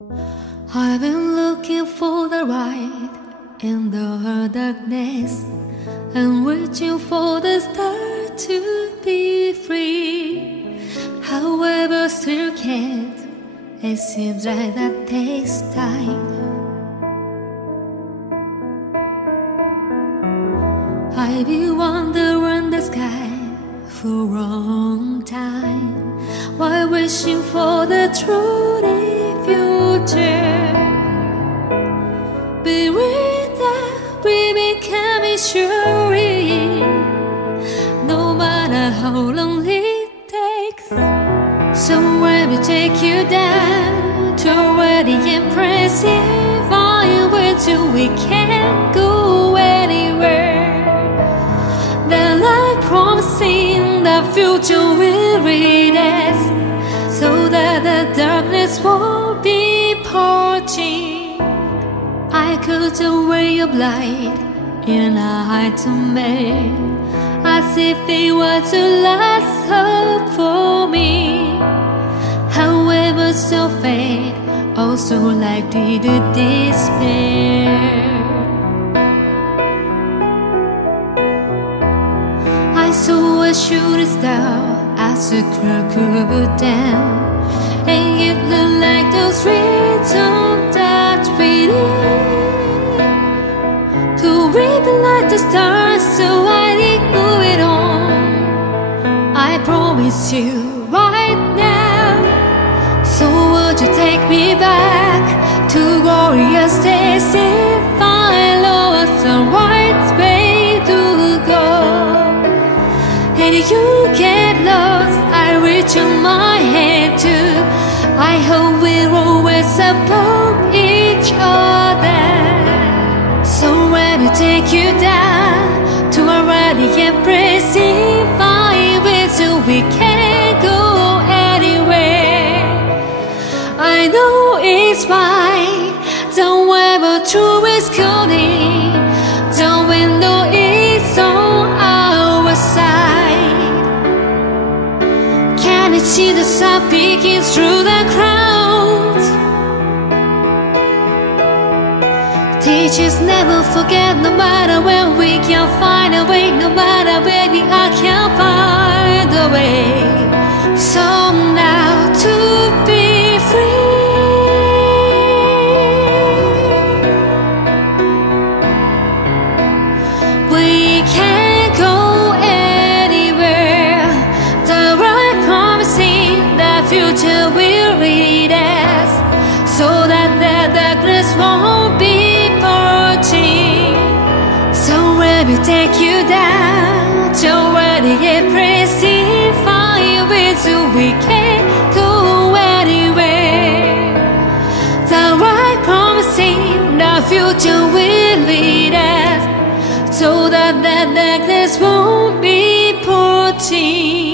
I've been looking for the light in the darkness and reaching for the stars to be free. However, still can't. It seems like that takes time. I've been wandering the sky for a long time while wishing for the truly future. But with that, we become sure. No matter how long it takes, somewhere will take you down to where the impressive line where till we can't go anywhere. The light promising the future will lead us, so that the darkness won't be parching. I could a ray of light in a height to me, as if it was a last hope for me. However, so fate also likely to despair. I saw a shooting star as the crowd covered down, and it looked like those rhythms that we need to ribbon like the stars, so I didn't move it on. I promise you right now. So would you take me back to glorious days if I lost the right way to go? And if you get lost, I reach in my hand too. I hope we'll always support each other. So let me take you down to a radiant place if I will, so we can't go anywhere. I know it's fine, don't ever true is calling, don't we know it's on our side? Can you see the sun peeking through the crowds? Teachers never forget, no matter when we can find a way, no matter where we are, can find a way. So now to be free, we can't go anywhere. The right promising the future will lead us, so that the darkness won't be parching. So let me take you down to where the impressive fire will, so we can't go anywhere. The right promising the future will lead us, so that the darkness won't be parching.